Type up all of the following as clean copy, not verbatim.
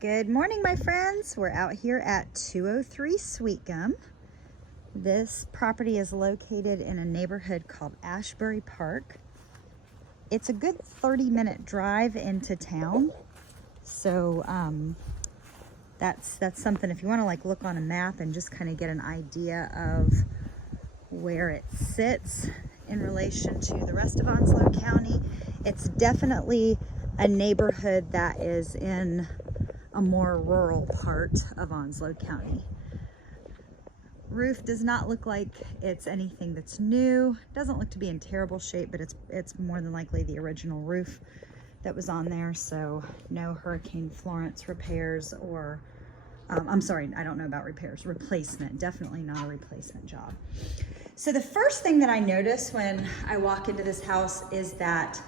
Good morning, my friends. We're out here at 203 Sweet Gum. This property is located in a neighborhood called Ashbury Park. It's a good 30-minute drive into town. So that's something, if you want to like look on a map and just kind of get an idea of where it sits in relation to the rest of Onslow County. It's definitely a neighborhood that is in a more rural part of Onslow County. Roof does not look like it's anything that's new. Doesn't look to be in terrible shape, but it's more than likely the original roof that was on there. So no Hurricane Florence repairs or, I'm sorry, I don't know about repairs, replacement, definitely not a replacement job. So the first thing that I notice when I walk into this house is that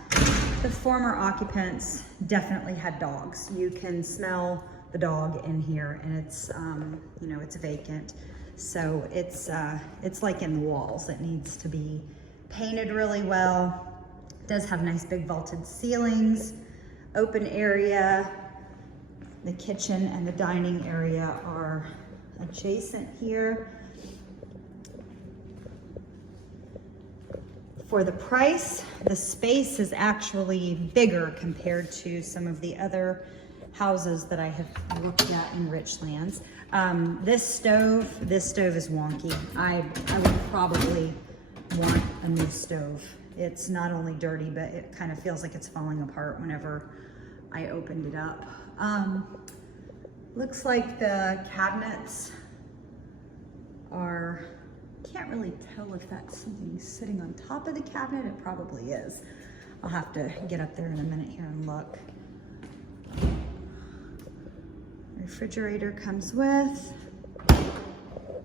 the former occupants definitely had dogs. You can smell the dog in here, and it's, you know, it's vacant. So it's like in the walls. It needs to be painted really well. It does have nice big vaulted ceilings, open area. The kitchen and the dining area are adjacent here. For the price, the space is actually bigger compared to some of the other houses that I have looked at in Richlands. This stove is wonky. I would probably want a new stove. It's not only dirty, but it kind of feels like it's falling apart whenever I opened it up. Looks like the cabinets are, can't really tell if that's something sitting on top of the cabinet. It probably is. I'll have to get up there in a minute here and look. Refrigerator comes with.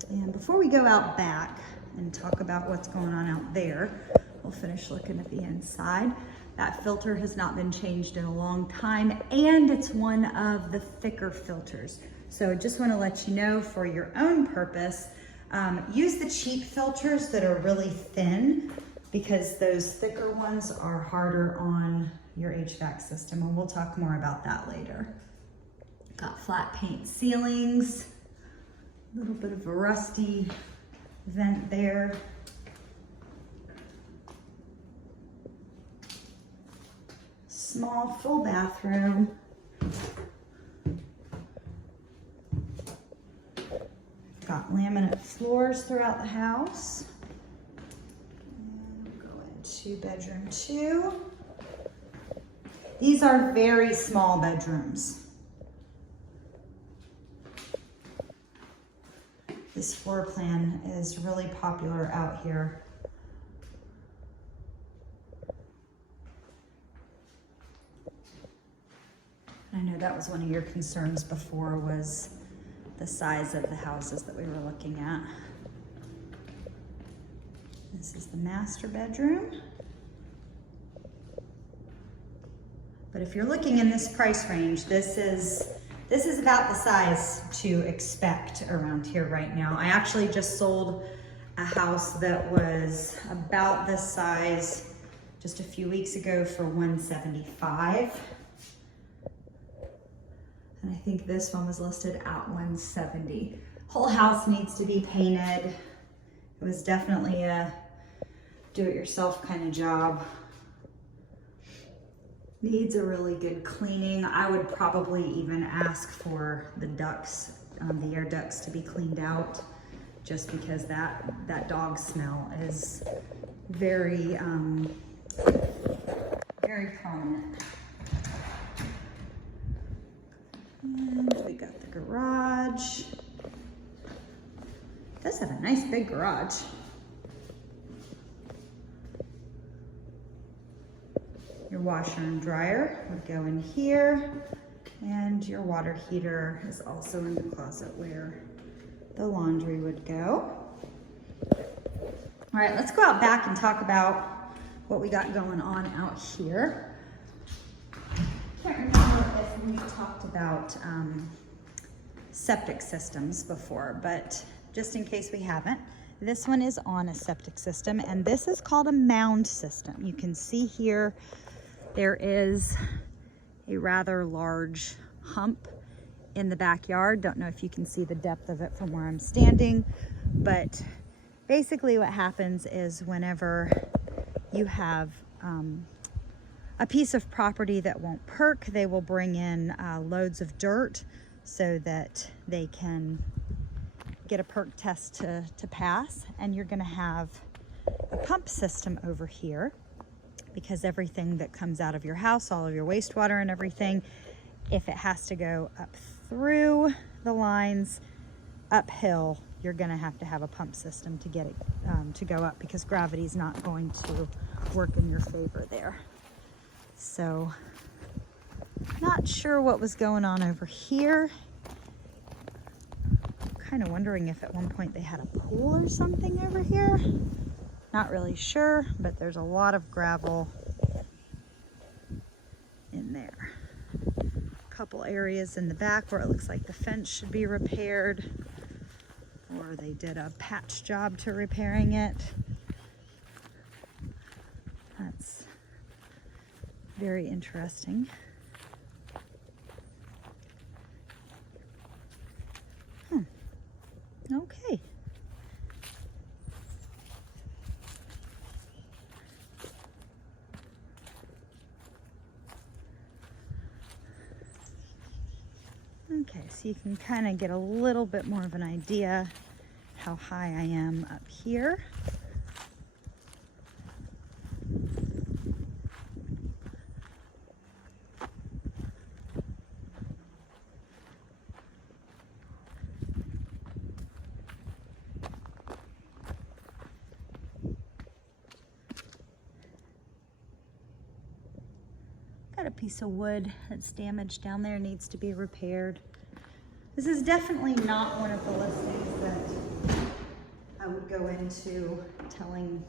And before we go out back and talk about what's going on out there, we'll finish looking at the inside. That filter has not been changed in a long time, and it's one of the thicker filters. So just want to let you know, for your own purpose, use the cheap filters that are really thin, because those thicker ones are harder on your HVAC system, and we'll talk more about that later. Got flat paint ceilings, a little bit of a rusty vent there. Small full bathroom. Got laminate floors throughout the house. And we'll go into bedroom 2. These are very small bedrooms. This floor plan is really popular out here. I know that was one of your concerns before, was the size of the houses that we were looking at. This is the master bedroom. But if you're looking in this price range, this is about the size to expect around here right now. I actually just sold a house that was about this size just a few weeks ago for $175. And I think this one was listed at $170. Whole house needs to be painted. It was definitely a do-it-yourself kind of job. Needs a really good cleaning. I would probably even ask for the ducts, the air ducts, to be cleaned out, just because that dog smell is very, very prominent. And we got the garage. It does have a nice big garage. Your washer and dryer would go in here, and your water heater is also in the closet where the laundry would go. All right, let's go out back and talk about what we got going on out here. Can't remember if we've talked about septic systems before, but just in case we haven't, this one is on a septic system, and this is called a mound system. You can see here there is a rather large hump in the backyard. Don't know if you can see the depth of it from where I'm standing, but basically what happens is whenever you have a piece of property that won't perk, they will bring in loads of dirt so that they can get a perk test to pass. And you're gonna have a pump system over here, because everything that comes out of your house, all of your wastewater and everything, if it has to go up through the lines uphill, you're gonna have to have a pump system to get it to go up, because gravity is not going to work in your favor there. So, not sure what was going on over here. Kind of wondering if at one point they had a pool or something over here. Not really sure, but there's a lot of gravel in there. A couple areas in the back where it looks like the fence should be repaired, or they did a patch job to repairing it. That's very interesting. Okay. Okay, so you can kind of get a little bit more of an idea how high I am up here. Got a piece of wood that's damaged down there, needs to be repaired. This is definitely not one of the listings that I would go into telling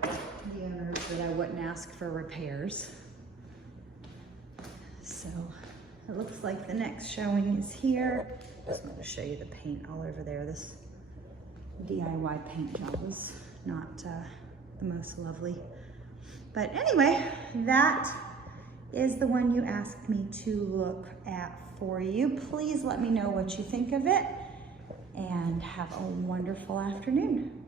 the owners that I wouldn't ask for repairs. So it looks like the next showing is here. Just want to show you the paint all over there. This DIY paint job was not the most lovely. But anyway, that is the one you asked me to look at for you. Please let me know what you think of it, and have a wonderful afternoon.